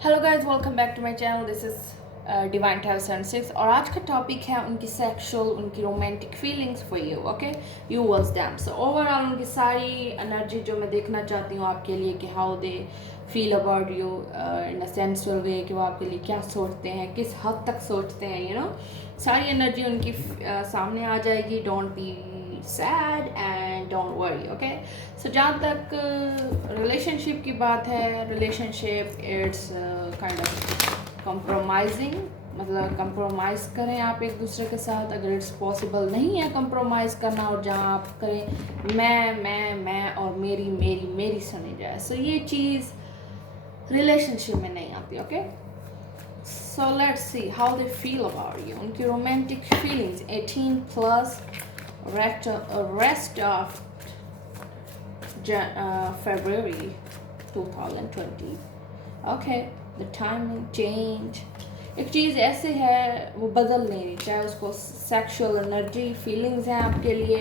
Hello guys, welcome back to my channel. This is divine tile 76 और आज का topic है उनकी सेक्सुअल, उनकी romantic feelings for you. Okay, you was damn. So overall उनकी सारी एनर्जी जो मैं देखना चाहती हूँ आपके लिए कि how they feel about you in a sensual way, कि वो आपके लिए क्या सोचते हैं, किस हद तक सोचते हैं, सारी एनर्जी उनकी सामने आ जाएगी। Don't be sad and don't worry. Okay, so जहाँ तक रिलेशनशिप की बात है, relationship it's kind of compromising, मतलब कंप्रोमाइज़ करें आप एक दूसरे के साथ अगर इट्स पॉसिबल नहीं है कंप्रोमाइज़ करना, और जहाँ आप करें मैं और मेरी मेरी मेरी सुनी जाए। सो ये चीज़ रिलेशनशिप में नहीं आती। Okay, so let's see how they feel about you, उनकी romantic feelings 18 plus, rest of February 2020. Okay, the timing change. एक चीज़ ऐसे है वो बदल नहीं रही, चाहे उसको सेक्सुअल एनर्जी फीलिंग्स हैं आपके लिए,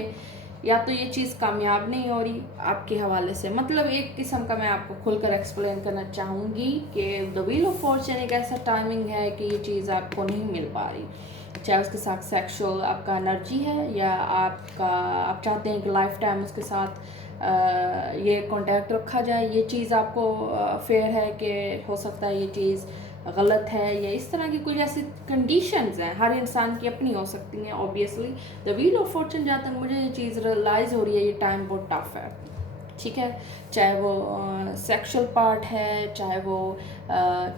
या तो ये चीज़ कामयाब नहीं हो रही आपके हवाले से। मतलब एक किस्म का मैं आपको खुलकर एक्सप्लेन करना चाहूँगी कि द व्हील ऑफ फॉर्चून एक ऐसा टाइमिंग है कि ये चीज़ आपको नहीं मिल पा रही, चाहे उसके साथ सेक्सुअल आपका एनर्जी है या आप चाहते हैं कि लाइफ टाइम उसके साथ ये कांटेक्ट रखा जाए। ये चीज़ आपको फेयर है कि हो सकता है ये चीज़ गलत है, या इस तरह की कुछ ऐसी कंडीशंस हैं, हर इंसान की अपनी हो सकती हैं obviously. The wheel of Fortune, जहाँ तक मुझे ये चीज़ रियलाइज़ हो रही है, ये टाइम बहुत टफ है। ठीक है, चाहे वो सेक्सुअल पार्ट है, चाहे वो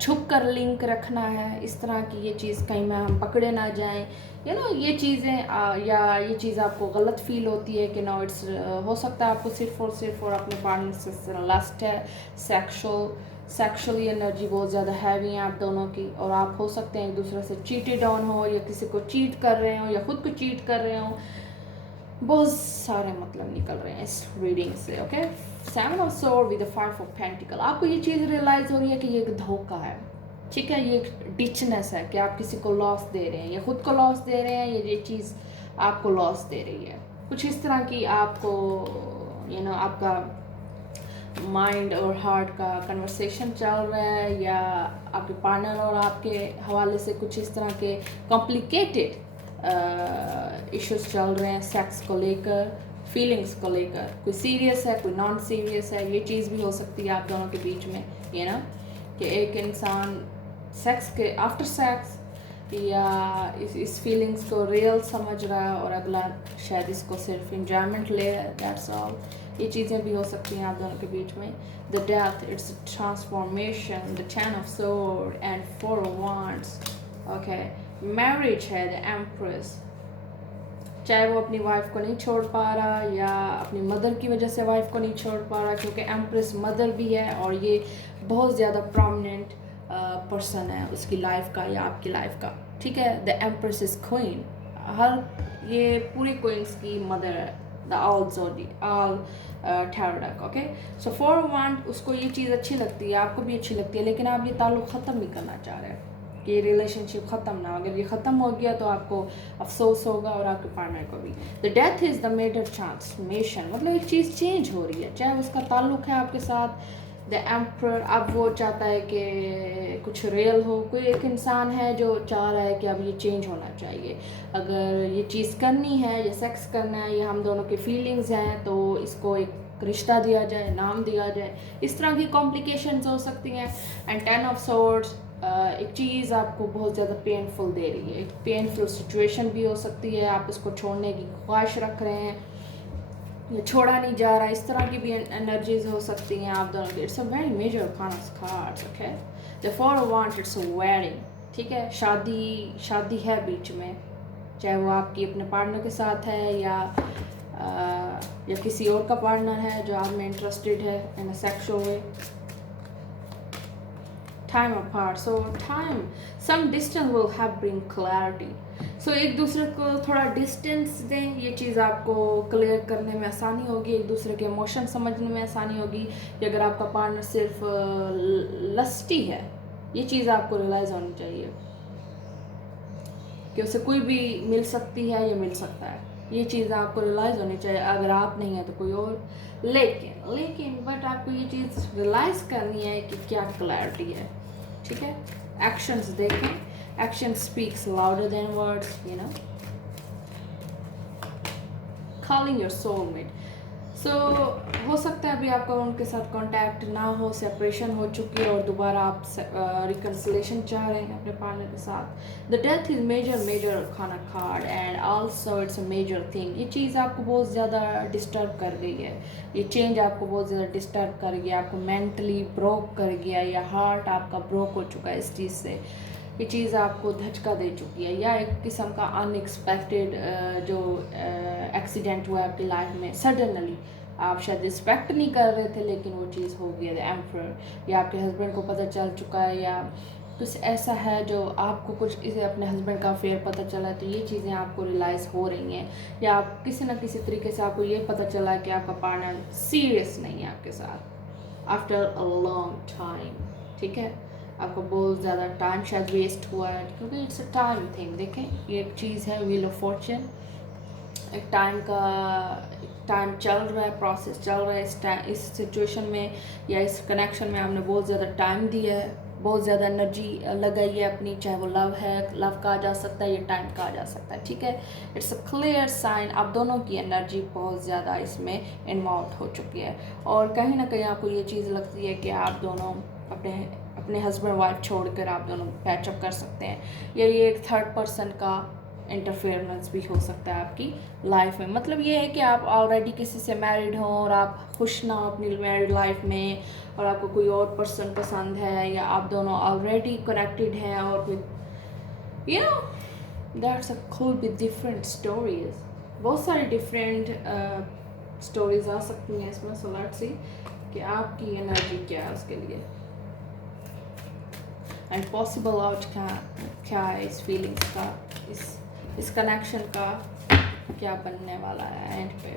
छुप कर लिंक रखना है, इस तरह की ये चीज़ कहीं में हम पकड़े ना जाएं, ये चीज़ें या ये चीज़ आपको गलत फील होती है कि नो इट्स, हो सकता है आपको सिर्फ और अपने पार्टनर से लस्ट है, सेक्सुअली एनर्जी बहुत ज़्यादा हैवी है आप दोनों की, और आप हो सकते हैं एक दूसरे से चीटेड ऑन हो, या किसी को चीट कर रहे हो, या खुद को चीट कर रहे हो। बहुत सारे मतलब निकल रहे हैं इस रीडिंग से। Okay, 7 of sword with 5 of pentacle, आपको ये चीज़ रियलाइज़ हो रही है कि ये एक धोखा है। ठीक है, ये एक डिचनेस है कि आप किसी को लॉस दे रहे हैं, या खुद को लॉस दे रहे हैं, या ये चीज़ आपको लॉस दे रही है। कुछ इस तरह की आपको आपका माइंड और हार्ट का कन्वर्सेशन चल रहा है, या आपके पार्टनर और आपके हवाले से कुछ इस तरह के कॉम्प्लिकेटेड इश्यूज चल रहे हैं सेक्स को लेकर, फीलिंग्स को लेकर। कोई सीरियस है, कोई नॉन सीरियस है, ये चीज़ भी हो सकती है आप दोनों के बीच में, कि एक इंसान सेक्स के आफ्टर सेक्स या इस फीलिंग्स को रियल समझ रहा है, और अगला शायद इसको सिर्फ इंजॉयमेंट ले, दैट्स ऑल। ये चीज़ें भी हो सकती हैं आप दोनों के बीच में। The death, it's transformation, the 10 of sword and 4 of wands. Okay, marriage है, द एम्प्रेस, चाहे वो अपनी वाइफ को नहीं छोड़ पा रहा, या अपनी मदर की वजह से वाइफ को नहीं छोड़ पा रहा, क्योंकि एम्प्रेस मदर भी है, और ये बहुत ज़्यादा प्रोमिनेंट पर्सन है उसकी लाइफ का या आपकी लाइफ का। ठीक है, द एम्प्रेस इज क्वीन, ये पूरी क्वींस की मदर है, the all tarot deck. Okay, so 4 of wand, उसको ये चीज़ अच्छी लगती है, आपको भी अच्छी लगती है, लेकिन आप ये ताल्लुक़ ख़त्म नहीं करना चाह रहे कि ये रिलेशनशिप ख़त्म ना। अगर ये ख़त्म हो गया तो आपको अफसोस होगा, और आपके पार्टनर को भी। The death is the major transformation, मतलब एक चीज़ चेंज हो रही है, चाहे उसका ताल्लुक़ है आपके साथ। द एम्पर, अब वो चाहता है कि कुछ रियल हो, कोई एक इंसान है जो चाह रहा है कि अब ये चेंज होना चाहिए, अगर ये चीज़ करनी है, ये सेक्स करना है, ये हम दोनों की फीलिंग्स हैं, तो इसको एक रिश्ता दिया जाए, नाम दिया जाए। इस तरह की कॉम्प्लिकेशंस हो सकती हैं। एंड 10 ऑफ सोर्ड्स, एक चीज़ आपको बहुत ज़्यादा पेनफुल दे रही है, एक पेनफुल सिचुएशन भी हो सकती है, आप इसको छोड़ने की ख्वाहिश रख रहे हैं, ये छोड़ा नहीं जा रहा, इस तरह की भी एनर्जीज हो सकती हैं आप दोनों की। It's a very major kind of cards. Okay, the 4 of wands, it's a wedding. ठीक है, शादी है बीच में, चाहे वो आपकी अपने पार्टनर के साथ है, या किसी और का पार्टनर है जो आप में इंटरेस्टेड है in a sexual way. Time apart, so time, some distance will have bring clarity. So एक दूसरे को थोड़ा डिस्टेंस दें, ये चीज़ आपको क्लियर करने में आसानी होगी, एक दूसरे के इमोशन समझने में आसानी होगी, कि अगर आपका पार्टनर सिर्फ लस्टी है, ये चीज़ आपको रियलाइज़ होनी चाहिए कि उसे कोई भी मिल सकती है या मिल सकता है, ये चीज़ आपको रियलाइज़ होनी चाहिए। अगर आप नहीं है तो कोई और, लेकिन बट आपको ये चीज़ रियलाइज़ करनी है कि क्या क्लैरिटी है। ठीक है, एक्शंस देखें, action speaks louder than words, you know. Calling your soulmate, so हो सकता है अभी आपका उनके साथ कांटेक्ट ना हो, सेपरेशन हो चुकी है और दोबारा आप रिकन्सिलेशन चाह रहे हैं अपने पार्टनर के साथ। द डेथ इज़ मेजर खाना card and also it's a major thing. ये चीज़ आपको बहुत ज़्यादा डिस्टर्ब कर गई है, ये चेंज आपको बहुत ज़्यादा डिस्टर्ब कर गया, आपको मेंटली ब्रोक कर गया, या हार्ट आपका ब्रोक हो चुका है इस चीज़ से। ये चीज़ आपको धचका दे चुकी है, या एक किस्म का अनएक्सपेक्टेड जो एक्सीडेंट हुआ आपकी लाइफ में सडनली, आप शायद रिस्पेक्ट नहीं कर रहे थे लेकिन वो चीज़ हो गई है एम्परर, या आपके हस्बैंड को पता चल चुका है, या कुछ ऐसा है जो आपको कुछ इसे अपने हस्बैंड का अफेयर पता चला है, तो ये चीज़ें आपको रियलाइज़ हो रही हैं, या आप किसी न किसी तरीके से आपको ये पता चला है कि आपका पार्टनर सीरियस नहीं है आपके साथ आफ्टर अ लॉन्ग टाइम। ठीक है, आपको बहुत ज़्यादा टाइम शायद वेस्ट हुआ है, क्योंकि इट्स अ टाइम थिंग। देखें, ये एक चीज़ है व्हील ऑफ फॉर्चून, एक टाइम चल रहा है, प्रोसेस चल रहा है इस सिचुएशन में या इस कनेक्शन में। आपने बहुत ज़्यादा टाइम दिया है, बहुत ज़्यादा एनर्जी लगाई है अपनी, चाहे वो लव है, लव कहा जा सकता है, या टाइम कहा जा सकता है। ठीक है, इट्स अ क्लियर साइन आप दोनों की एनर्जी बहुत ज़्यादा इसमें इन्वॉल्व हो चुकी है, और कहीं ना कहीं आपको ये चीज़ लगती है कि आप दोनों अपने हस्बैंड वाइफ छोड़कर आप दोनों पैचअप कर सकते हैं, या ये एक थर्ड पर्सन का इंटरफेरेंस भी हो सकता है आपकी लाइफ में। मतलब ये है कि आप ऑलरेडी किसी से मैरिड हो और आप खुश ना हो अपनी मैरिड लाइफ में, और आपको कोई और पर्सन पसंद है, या आप दोनों ऑलरेडी कनेक्टेड हैं और फिर you know that's a could be different stories, बहुत सारी डिफरेंट स्टोरीज आ सकती हैं इसमें। सो लेट्स सी कि आपकी एनर्जी क्या है उसके लिए, एंड पॉसिबल आउटकम क्या है इस फीलिंग्स का, इस कनेक्शन का क्या बनने वाला है एंड पे,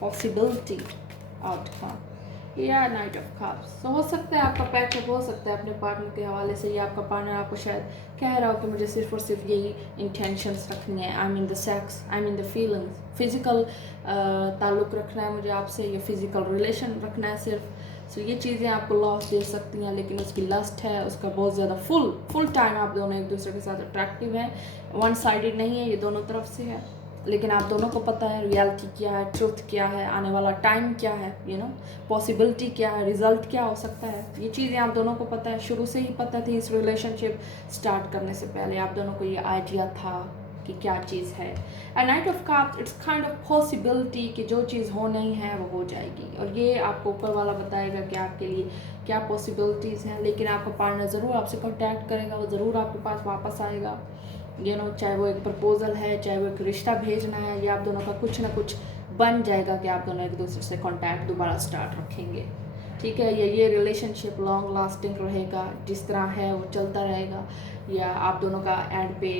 पॉसिबिलिटी आउटकम या नाइट ऑफ कप्स। तो हो सकता है आपका पैचअप हो सकता है अपने पार्टनर के हवाले से, या आपका पार्टनर आपको शायद कह रहा हो कि मुझे सिर्फ और सिर्फ यही इंटेंशंस रखनी है, I mean the sex, I mean the feelings, physical ताल्लुक़ रखना है मुझे आपसे, या फिज़िकल रिलेशन रखना है सिर्फ। सो ये चीज़ें आपको लॉस दे सकती हैं, लेकिन उसकी लस्ट है, उसका बहुत ज़्यादा फुल टाइम आप दोनों एक दूसरे के साथ अट्रैक्टिव हैं, वन साइडेड नहीं है, ये दोनों तरफ से है, लेकिन आप दोनों को पता है रियलिटी क्या है, ट्रुथ क्या है, आने वाला टाइम क्या है, यू नो पॉसिबिलिटी क्या है, रिजल्ट क्या हो सकता है। ये चीज़ें आप दोनों को पता है, शुरू से ही पता थी, इस रिलेशनशिप स्टार्ट करने से पहले आप दोनों को ये आइडिया था कि क्या चीज़ है। And night of cups it's kind of possibility कि जो चीज़ हो नहीं है वो हो जाएगी, और ये आपको ऊपर वाला बताएगा कि आपके लिए क्या पॉसिबिलिटीज़ हैं, लेकिन आपका पार्टनर ज़रूर आपसे कॉन्टैक्ट करेगा, वो ज़रूर आपके पास वापस आएगा, यू नो चाहे वो एक प्रपोजल है, चाहे वो एक रिश्ता भेजना है, या आप दोनों का कुछ ना कुछ बन जाएगा कि आप दोनों एक दूसरे से कॉन्टैक्ट दोबारा स्टार्ट रखेंगे। ठीक है, ये रिलेशनशिप लॉन्ग लास्टिंग रहेगा, जिस तरह है वो चलता रहेगा, या आप दोनों का एंड पे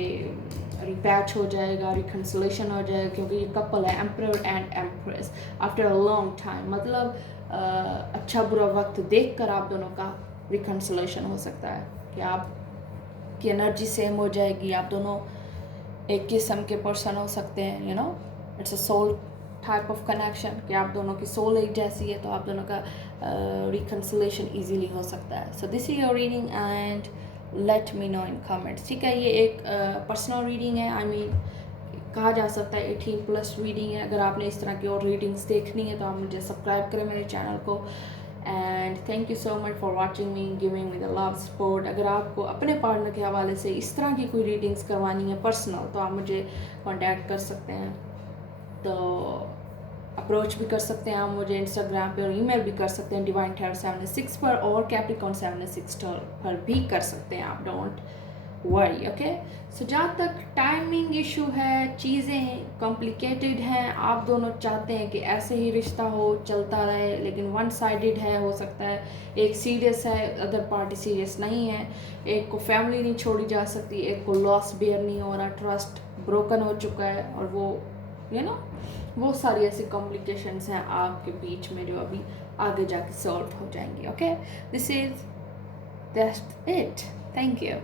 रिपैच हो जाएगा, रिकन्सिलेशन हो जाएगा, क्योंकि ये कपल है emperor and empress after a long time. मतलब अच्छा बुरा वक्त देख कर आप दोनों का रिकन्सिलेशन हो सकता है कि आप की एनर्जी सेम हो जाएगी, आप दोनों एक किस्म के पर्सन हो सकते हैं, you know it's a soul type of connection कि आप दोनों की सोल एक जैसी है, तो आप दोनों का रिकन्सिलेशन इजीली हो सकता है। So this is your reading and let me know in comments. ठीक है, ये एक पर्सनल रीडिंग है, आई मीन कहा जा सकता है 18+ रीडिंग है। अगर आपने इस तरह की और रीडिंग्स देखनी है तो आप मुझे सब्सक्राइब करें मेरे चैनल को, and thank you so much for watching me, giving me the love support. अगर आपको अपने पार्टनर के हवाले से इस तरह की कोई रीडिंग्स करवानी है पर्सनल, तो आप मुझे कांटेक्ट कर सकते हैं, तो अप्रोच भी कर सकते हैं आप मुझे इंस्टाग्राम पे, और ईमेल भी कर सकते हैं डिवाइन टैरो 76 पर, और कैप्रिकॉर्न 76 पर भी कर सकते हैं आप, डोंट वरी। ओके, सो जहाँ तक टाइमिंग इशू है, चीज़ें कॉम्प्लिकेटेड हैं, आप दोनों चाहते हैं कि ऐसे ही रिश्ता हो, चलता रहे, लेकिन वन साइडेड है, हो सकता है एक सीरियस है, अदर पार्टी सीरियस नहीं है, एक को फैमिली नहीं छोड़ी जा सकती, एक को लॉस बेयर नहीं हो रहा, ट्रस्ट ब्रोकन हो चुका है, और वो यू नो बहुत सारी ऐसी कॉम्प्लिकेशंस हैं आपके बीच में जो अभी आगे जाके सॉल्व हो जाएंगी। Okay, this is that's it, thank you.